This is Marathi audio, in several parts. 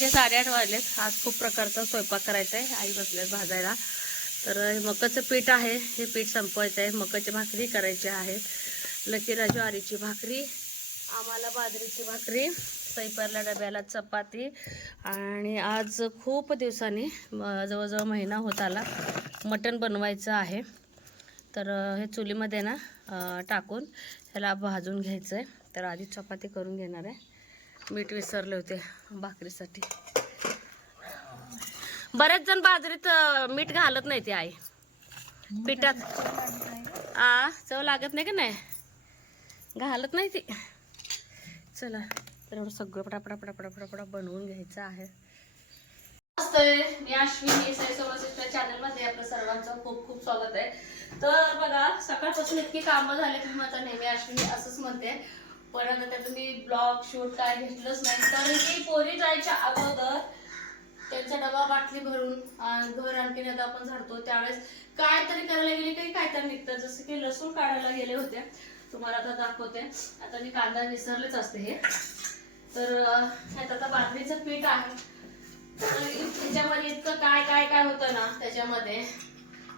सकाळचे 8:30 वाजलेत. आज खूप प्रकारचा स्वयंपाक करायचा आहे. आई बसल्यात भाजायला. तर मकाचं पीठ आहे, हे पीठ संपवायचं आहे. मकाची भाकरी करायची आहेत, लकीला ज्वारीची भाकरी, आम्हाला बाजरीची भाकरी, सैपारला डब्याला चपाती. आणि आज खूप दिवसांनी जवळजवळ महिना होत आला मटण बनवायचं आहे. तर हे चुलीमध्ये ना टाकून ह्याला भाजून घ्यायचं आहे. तर आधी चपाती करून घेणार आहे. मीठ विसरले होते भाकरीसाठी. बरेच जण बाजरीत मीठ घालत नाही ते आई पिठात. चव लागत नाही का नाही, घालत नाही ती. चला तर एवढं सगळं पटापटा पटापटा पटापटा बनवून घ्यायचं आहे. मी अश्विनी चॅनलमध्ये आपलं सर्वांचं खूप खूप स्वागत आहे. तर बघा, सकाळपासून इतकी कामं झाले की मी आता नेहमी अश्विनी असंच म्हणते, पण आता त्याचं मी ब्लॉग शूट काय घेतलंच नाही. कारण की पोरी जायच्या अगोदर त्यांचा डबा बाटली भरून घर आणखीन आता आपण झाडतो त्यावेळेस काहीतरी करायला गेले काही काहीतरी निघतं. जसं की लसूण काढायला गेले होते, तुम्हाला आता दाखवते. आता मी कांदा विसरलेच असते हे. तर ह्यात आता बाजरीचं पीठ आहे. त्याच्यामध्ये इतकं काय काय काय होतं ना, त्याच्यामध्ये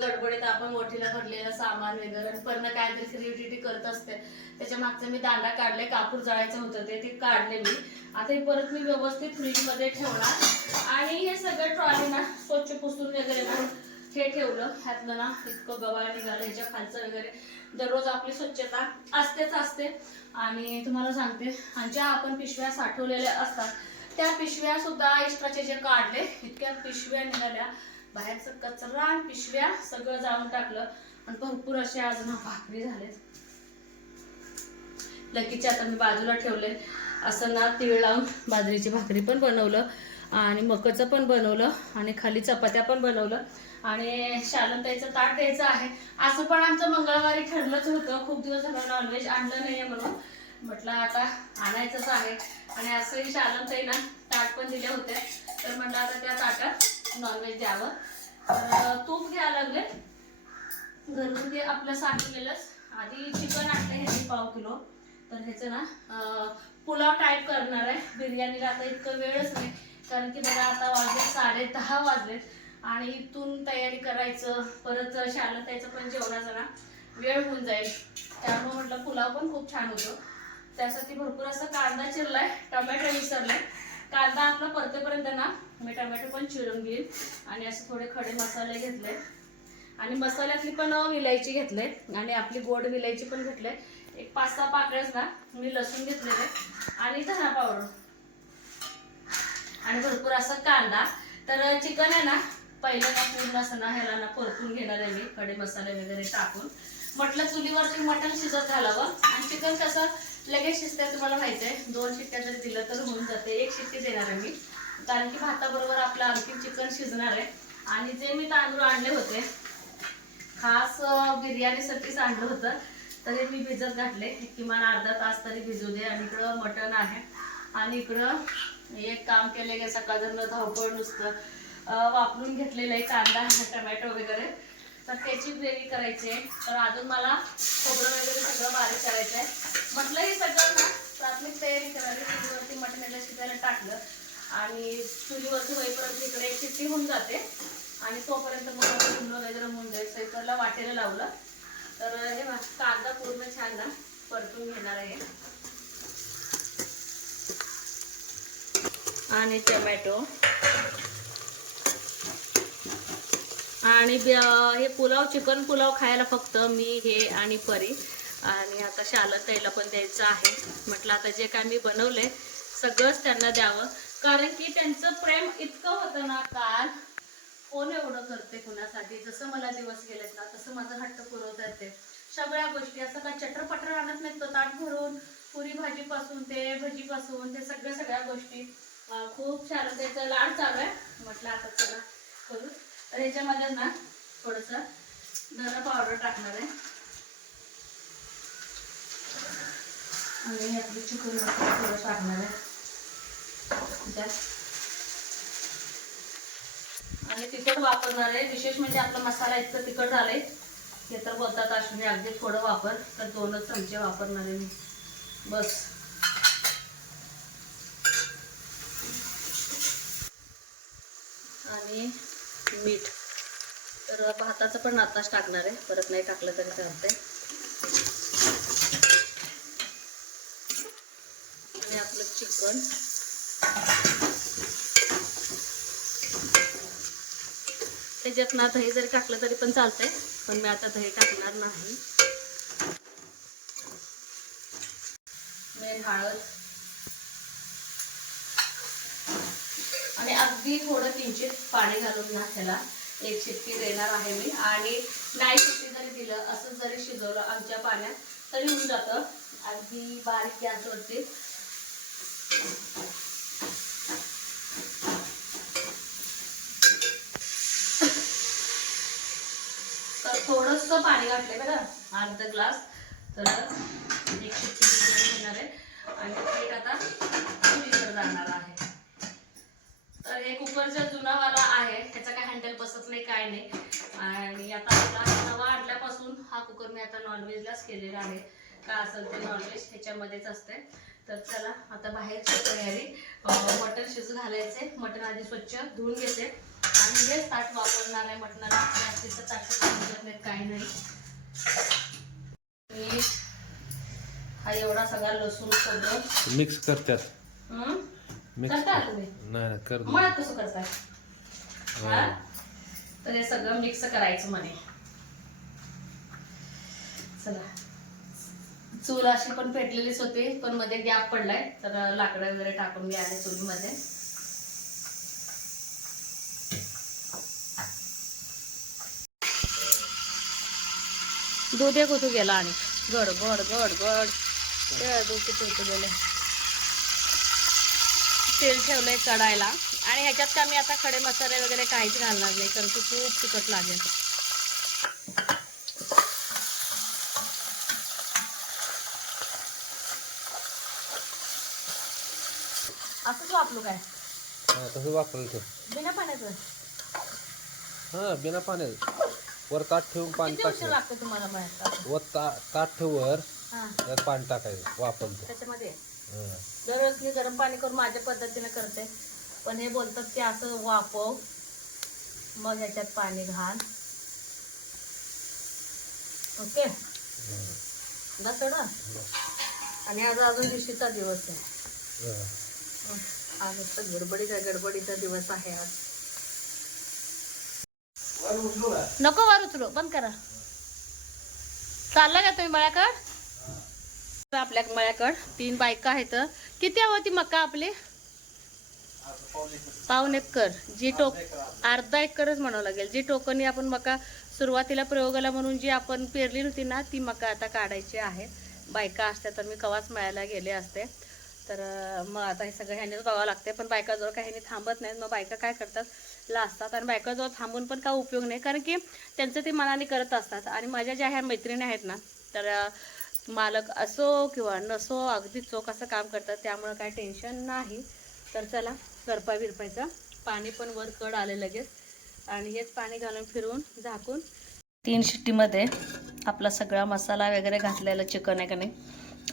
गडबडीत आपण मोठीला भरलेलं सामान वगैरे पण काहीतरी क्रिएटिव्हिटी करत असते. त्याच्या मागचं मी दांडा काढले, कापूर जाळायचं होतं ते काढले मी. आता हे परत मी व्यवस्थित फ्रीजमध्ये ठेवणार आणि हे सगळं ट्रॉली ना स्वच्छ पुसून वगैरे करून हे ठेवलं. ह्यातलं ना इतकं गवाळ निघालं, ह्याच्या खालचं वगैरे. दररोज आपली स्वच्छता असतेच असते. आणि तुम्हाला सांगते, ज्या आपण पिशव्या साठवलेल्या असतात त्या पिशव्या सुद्धा एक्स्ट्राचे जे काढले, इतक्या पिशव्या निघाल्या. बाहेरचं कचरा आणि पिशव्या सगळं जाळून टाकलं. आणि भरपूर असे आज ना भाकरी झाले. लकीचे आता मी बाजूला ठेवले. असं ना तीळ लावून बाजरीची भाकरी पण बनवलं आणि मकाचं पण बनवलं आणि खाली चपात्या पण बनवलं. आणि शालंताईचं ताट द्यायचं आहे. असं पण आमचं मंगळवारी ठरलंच होतं. खूप दिवस झालं नॉनव्हेज आणलं नाहीये म्हणून म्हटलं आता आणायचंच आहे. आणि असंही शालंताई ना ताट पण दिले होते, तर म्हटलं आता त्या ताटात नॉनव्हेज द्यावं. तर तूप घ्यायला लागले घरून, ते आपलं सांगितलेलंच. आधी चिकन आणलं हे 1.5 किलो. तर ह्याचं ना पुलाव टाईप करणार आहे. बिर्याणीला आता इतकं वेळच नाही, कारण की बघा आता वाजले 10:30 वाजलेत आणि इथून तयारी करायचं, परत शालंताईचं पण जेवणाचा ना वेळ होऊन जाईल. त्यामुळे म्हटलं पुलाव पण खूप छान होतो. त्यासाठी भरपूर असं कांदा चिरलाय, टोमॅटो विसरलाय. कांदा आपला परतेपर्यंत ना मी टोमॅटो पण चिरून घेईल. आणि असे थोडे खडे मसाले घेतले आणि मसाल्यातली पण विलायची घेतले आणि आपली गोड विलायची पण घेतले. एक 5-6 पाकळ्याच ना मी लसूण घेतलेले आणि धना पावडर आणि भरपूर असा कांदा. तर चिकन आहे ना पहिलं ना पूर्ण असं ना ह्याला ना परतून घेणार आहे मी, खडे मसाले वगैरे टाकून. म्हटलं चुलीवरती मटण शिजत घालावं. आणि चिकन कसं लगेच शिजते तुम्हाला माहिती आहे. 2 शिट्ट्या जरी दिलं तर होऊन जाते. 1 शिट्टी देणार आहे मी, कारण की भाताबरोबर आपलं आणखी चिकन शिजणार आहे. आणि जे मी तांदूळ आणले होते खास बिर्याणीसाठीच आणलं होतं, तरी मी भिजत घातले. किमान अर्धा तास तरी भिजू दे. आणि इकडं मटण आहे आणि इकडं एक काम केले की सकाळचं धावपळ नुसतं वापरून घेतलेलं आहे कांदा टोमॅटो वगैरे. तर त्याची ग्रेव्ही करायची आहे. तर अजून मला खोबरं वगैरे सगळं बारीक करायचं आहे. म्हटलं हे सगळं ना प्राथमिक तयारी करायला चुलीवरती मटणाला शिजायला टाकलं आणि चुलीवरती होईपर्यंत इकडे एक शिट्टी होऊन जाते. आणि तोपर्यंत मग धुणं वगैरे होऊन जाईल. सैपारला वाटेला लावलं. तर हे कांदा पूर्ण छान ना परतून घेणार आहे आणि टोमॅटो. आणि हे पुलाव, चिकन पुलाव खायला फक्त मी, हे आणि परी. आणि आता शालंताईला पण द्यायचं आहे. म्हटलं आता जे काय मी बनवलंय सगळंच त्यांना द्यावं, कारण की त्यांचं प्रेम इतकं होतं ना. काल कोण एवढं करते कुणासाठी. जसं मला दिवस गेलेत ना तसं माझं हट्ट पुरवता येते. सगळ्या गोष्टी असं का चटरपटर आणत नाहीत. तो ताट भरून पुरी भाजीपासून ते भजीपासून ते सगळ्या गोष्टी खूप शालंताईचं लाड चालू आहे. म्हटलं आता सगळं करू. तर ह्याच्यामध्ये ना थोडंसं धना पावडर टाकणार आहे आणि आपली चिकन मसाला थोडं टाकणार आहे आणि तिखट वापरणार आहे. विशेष म्हणजे आपला मसाला इतकं तिखट झालंय हे तर बोलतात अश्विनी अगदी थोडं वापर. तर 2च चमचे वापरणार आहे मी बस. आणि मीठ. तर भाताचं पण आताच टाकणार आहे, परत नाही टाकलं तरी चालतंय. आणि आपलं चिकन. त्याच्यात ना दही जरी टाकलं तरी पण चालतंय, पण मी आता दही टाकणार नाही. हळद आणि अगदी थोडं किंचित पाणी घालून ना त्याला एक शिट्टी देणार आहे मी. आणि नाही शिट्टी जरी दिलं, असं जरी शिजवलं आमच्या पाण्यात तरी होऊन जातं. अगदी बारीक गॅसवरती. तर थोडंसं पाणी घातलंय बरं, अर्धा ग्लास. तर एक शिट्टी घेणार आहे आणि पीठ आता चुलीवर जाणार आहे. तर हे कुकरचा जुनावाला आहे, ह्याचा काय हँडल बसत नाही, काय नाही. आणि आता आपला नवा आणल्यापासून हा कुकर मी आता नॉनव्हेजलाच केलेला आहे. का असेल ते नॉनव्हेज ह्याच्यामध्येच असते. तर चला आता बाहेरची तयारी. मटण शिजू घालायचे. मटण आधी स्वच्छ धुवून घेते आणि हेच ताट वापरणार आहे मटणाला. जास्तीचं ताट नाही, काही नाही. हा एवढा सगळा लसूण खोबरं मिक्स करतात. करता तुम्ही? नाही कर. मला कसं करताय? तर हे सगळं मिक्स करायचं म्हणे. चला, चूल अशी पण पेटलेलीच होती, पण मध्ये गॅप पडलाय, तर लाकडं वगैरे टाकून घ्यायला चुलीमध्ये. दूध एक होतो गेला आणि गड गड गड गड दूध किती होतं गेले. तेल ठेवलंय कढायला आणि ह्याच्यात का मी आता खडे मसाले वगैरे काहीच घालणार नाही, कारण की खूप तिखट लागेल. असंच वापरू काय? तसं वापरायचं बिना पाण्याचं. हा, बिना पाण्याचं. वर ताट ठेवून पाणी टाकायचं. लागतं तुम्हाला माहिती? वर ताट ठेवर त्यात पाणी टाकायचं वापरतो त्याच्यामध्ये. दररोज मी गरम पाणी करून माझ्या पद्धतीने करते, पण हे बोलतात की असं वापव, मग ह्याच्यात पाणी घाल. ओके ना. आणि आज अजून दिवशीचा दिवस आहे. आज गडबडीचा दिवस आहे आज. नको वर उचलू, बंद करा. चालला का तुम्ही मळ्याकड? आपल्या मळ्याकड 3 बायका आहेत. किती हवं ती मका आपली? पाऊण एकर. जी अर्धा एकरच म्हणावं लागेल. जी टोकनी आपण मका सुरुवातीला प्रयोगाला म्हणून जी आपण पेरली होती ना, ती मका आता काढायची आहे. बायका असत्या तर मी कवाच मळ्याला गेले असते. तर मग आता हे सगळं ह्यानेच बघावं लागते. पण बायकाजवळ काही ह्याने थांबत नाहीत. मग बायका काय करतात, लाजतात. आणि बायकाजवळ थांबून पण काय उपयोग नाही, कारण की त्यांचं ते मनाने करत असतात. आणि माझ्या ज्या ह्या मैत्रिणी आहेत ना, तर मालक असो किंवा नसो अगदी चोख असं काम करतात, त्यामुळं काय टेन्शन नाही. तर चला, करपा विरपायचं. पाणी पण वर कड आले लगेच. आणि हेच पाणी घालून फिरवून झाकून 3 शिट्टीमध्ये आपला सगळा मसाला वगैरे घातलेला चिकन आहे का नाही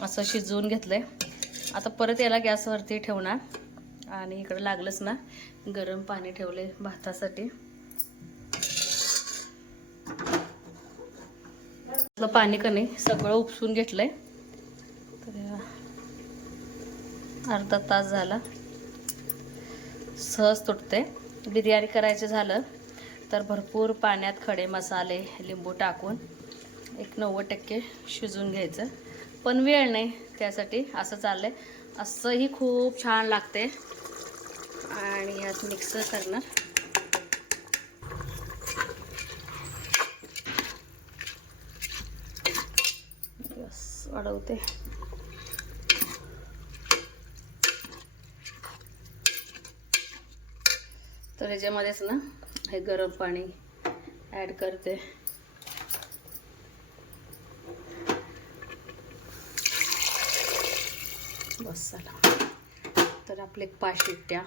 असं शिजवून घेतलंय. आता परत याला गॅसवरती ठेवणार. आणि इकडं लागलंच ना, गरम पाणी ठेवले भातासाठी. पाणी का नाही सगळं उपसून घेतलंय. तर अर्धा तास झाला. सहज तुटते. बिर्याणी करायचं झालं तर भरपूर पाण्यात खडे मसाले लिंबू टाकून 90% शिजून घ्यायचं. पण वेळ नाही त्यासाठी असं चाललंय. असंही खूप छान लागते. आणि यात मिक्स करणार. वाढवते. तर ह्याच्यामध्येच ना हे गरम पाणी ॲड करते. बस झाला. तर आपले 5 शिट्ट्या.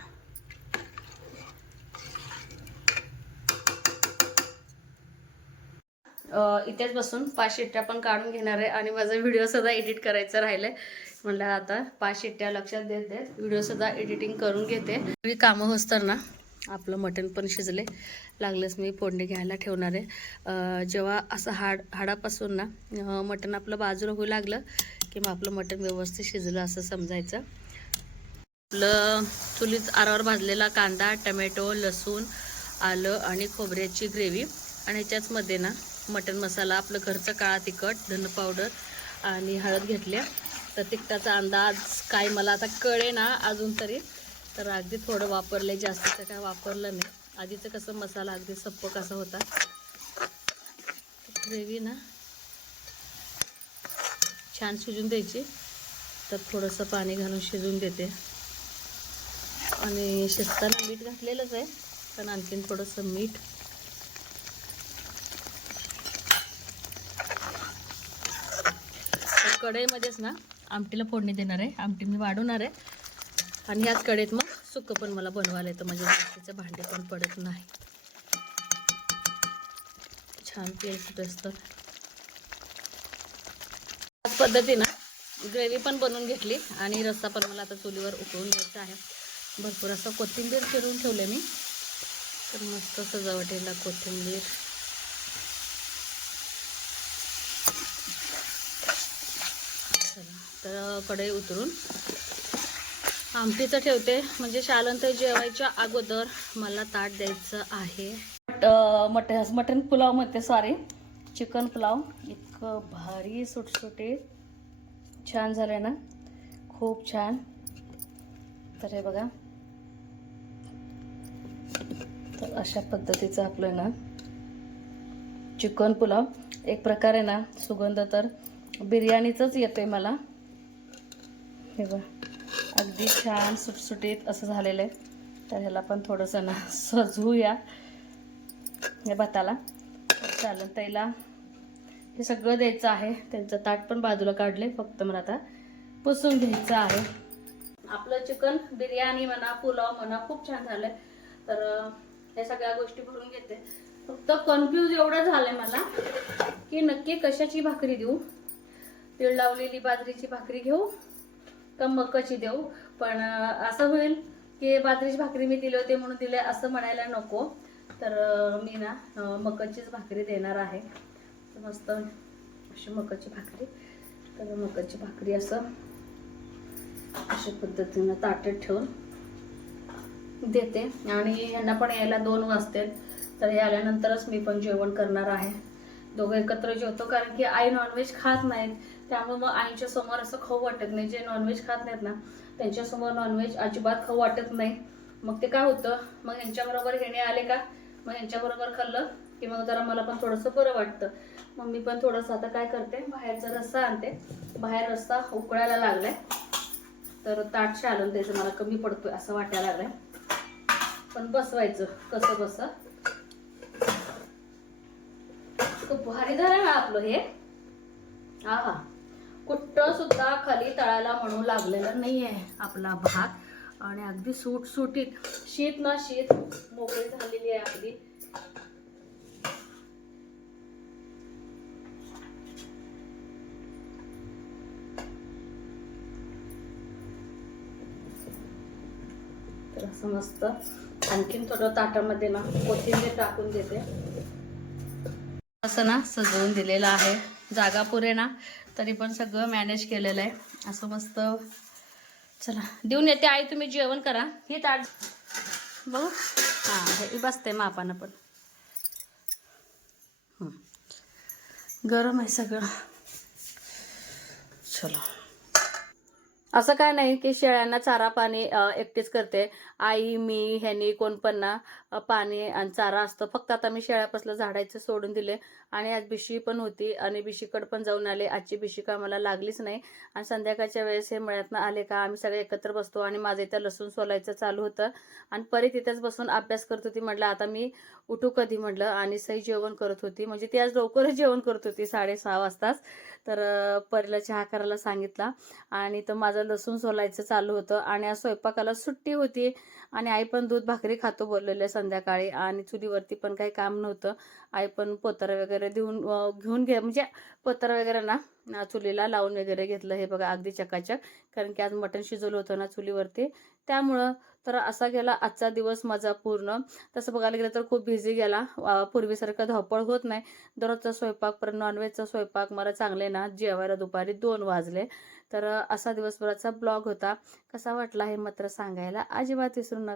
इथेच बसून 5 शिट्ट्या पण काढून घेणार आहे. आणि माझा व्हिडिओ सुद्धा एडिट करायचं राहिलंय. म्हणलं आता 5 शिट्ट्या लक्षात देत व्हिडिओ सुद्धा एडिटिंग करून घेते. कामं होत तर ना आपलं मटण पण शिजले. लागलंच मी फोडणी घ्यायला ठेवणार आहे. जेव्हा असं हाडापासून ना मटण आपलं बाजूला होऊ लागलं की मग आपलं मटण व्यवस्थित शिजलं असं समजायचं. आपलं चुलीत आरावर भाजलेला कांदा, टमॅटो, लसूण, आलं आणि खोबऱ्याची ग्रेव्ही आणि ह्याच्याचमध्ये ना मटण मसाला, आपलं घरचं काळा तिखट, धन पावडर आणि हळद घेतल्या. तर तिखटाचा अंदाज काय मला आता कळे ना अजून तरी, तर अगदी थोडं वापरलं, जास्तीचं काय वापरलं नाही. आधीचं कसं मसाला अगदी सप्पक असा होता. ग्रेव्ही ना छान शिजून द्यायची. तर थोडंसं पाणी घालून शिजून देते आणि शिजताना मीठ घातलेलंच आहे, पण आणखीन थोडंसं मीठ. तर कढईमध्येच ना आमटीला फोडणी देणार आहे. आमटी मी वाढवणार आहे आणि ह्याच कढईत मग सुक्कं पण मला बनवायला येतं, म्हणजे जास्तीचं भांडे पण पडत नाही. छान तेल सुटत. त्याच पद्धतीनं ग्रेव्ही पण बनवून घेतली आणि रस्सा पण मला आता चुलीवर उकळून घ्यायचा आहे. भरपूर असं कोथिंबीर चिरून ठेवले मी. तर मस्त सजावटीला कोथिंबीर. तर कढई उतरून आमटीचं ठेवते, म्हणजे शालंत जेवायच्या अगोदर मला ताट द्यायचं आहे. मटण पुलाव मध्ये, सॉरी, चिकन पुलाव इतकं भारी सुटसुटीत छान झालंय ना, खूप छान. तर हे बघा, तर अशा पद्धतीचं आपलं ना चिकन पुलाव. एक प्रकारे ना सुगंध तर बिर्याणीचाच येतोय मला. हे बघा, अगदी छान सुटसुटीत असं झालेलं आहे. तर ह्याला पण थोडंसं ना सजवूया हे भाताला. चालेल, त्याला हे सगळं द्यायचं आहे. त्यांचं ताट पण बाजूला काढले, फक्त मला आता पुसून घ्यायचं आहे. आपलं चिकन बिर्याणी म्हणा, पुलाव म्हणा, खूप छान झालंय. तर हे सगळ्या गोष्टी भरून घेते. फक्त कन्फ्यूज एवढं झालंय मला की नक्की कशाची भाकरी देऊ. तीळ लावलेली बाजरीची भाकरी घेऊ का मकाची देऊ. पण असं होईल की बाजरीची भाकरी मी दिली होती म्हणून दिले असं म्हणायला नको. तर मी ना मकाचीच भाकरी देणार आहे. मस्त अशी मकाची भाकरी. तर मकाची भाकरी असं अशा पद्धतीनं ताटात ठेवून देते. आणि यांना पण यायला 2 वाजतील. तर हे आल्यानंतरच मी पण जेवण करणार आहे. दोघं एकत्र जेवतो, कारण की आई नॉनव्हेज खात नाहीत. त्यामुळे मग आईच्या समोर असं खाऊ वाटत नाही. जे नॉनव्हेज खात नाहीत ना त्यांच्यासमोर नॉनव्हेज अजिबात खाऊ वाटत नाही. मग ते काय होतं, मग यांच्याबरोबर हेणे आले का मग यांच्याबरोबर खाल्लं की मग जरा मला पण थोडंसं बरं वाटतं. मग मी पण थोडंसं आता काय करते, बाहेरचा रस्सा आणते. बाहेर रस्सा उकळायला लागलाय, तर ताट शालून द्यायचं मला कमी पडतोय असं वाटायला लागलंय. पण बसवायचं कसं बसा. खूप भारी झालं ना आपलं हे. हा, कुठं सुद्धा खाली तळायला म्हणू लागलेलं नाहीये आपला भात. आणि अगदी सुटसुटीत, शीत ना शीत मोकळी झालेली आहे आपली. तर असं मस्त आणखीन थोडं ताटामध्ये ना कोथिंबीर टाकून देते. असं ना सजवून दिलेलं आहे. जागा पुरे ना, तरी पण सगळं मॅनेज केलेलं आहे असं मस्त. चला देऊन येते. आई तुम्ही जेवण करा. ही ताट बघू. हां, हे बसते मापानं पण. गरम आहे सगळं. चला, असं काय नाही की शेळ्यांना चारा पाणी एकटीच करते. आई, मी, ह्यानी कोण पण ना पाणी आणि चारा असतं. फक्त आता मी शेळ्यापासलं झाडायचं सोडून दिले. आणि आज बिशी पण होती आणि बिशीकडे पण जाऊन आले. आजची बिशी का मला लागलीच नाही. आणि संध्याकाळच्या वेळेस हे मळ्यातनं आले का आम्ही सगळे एकत्र बसतो आणि माझं इथं लसूण सोलायचं चालू होतं. आणि परी तिथेच बसून अभ्यास करत होती. म्हटलं आता मी उठू कधी म्हटलं. आणि सई जेवण करत होती, म्हणजे ती आज लवकरच जेवण करत होती, 6:30 वाजताच. तर परीला चहा करायला सांगितला आणि तर माझं लसूण सोलायचं चालू होतं. आणि आज स्वयंपाकाला सुट्टी होती आणि आई पण दूध भाकरी खातो बोललेले संध्याकाळी. आणि चुलीवरती पण काही काम नव्हतं. आई पण पोतर वगैरे घेऊन म्हणजे पोतर वगैरे ना चुलीला लावून वगैरे घेतलं. हे बघा अगदी चकाचक, कारण की आज मटण शिजवलं होतं ना चुलीवरती, त्यामुळं तर असा गेला आजचा दिवस माझा पूर्ण. तसं बघायला गेलं तर खूप बिझी गेला. पूर्वीसारखं धावपळ होत नाही. दररोजचा स्वयंपाक, परत नॉनव्हेजचा स्वयंपाक, मला चांगले ना जेवायला दुपारी 2 वाजले. तर असा दिवसभराचा ब्लॉग होता. कसा वाटला हे मात्र सांगायला अजिबात विसरू नका.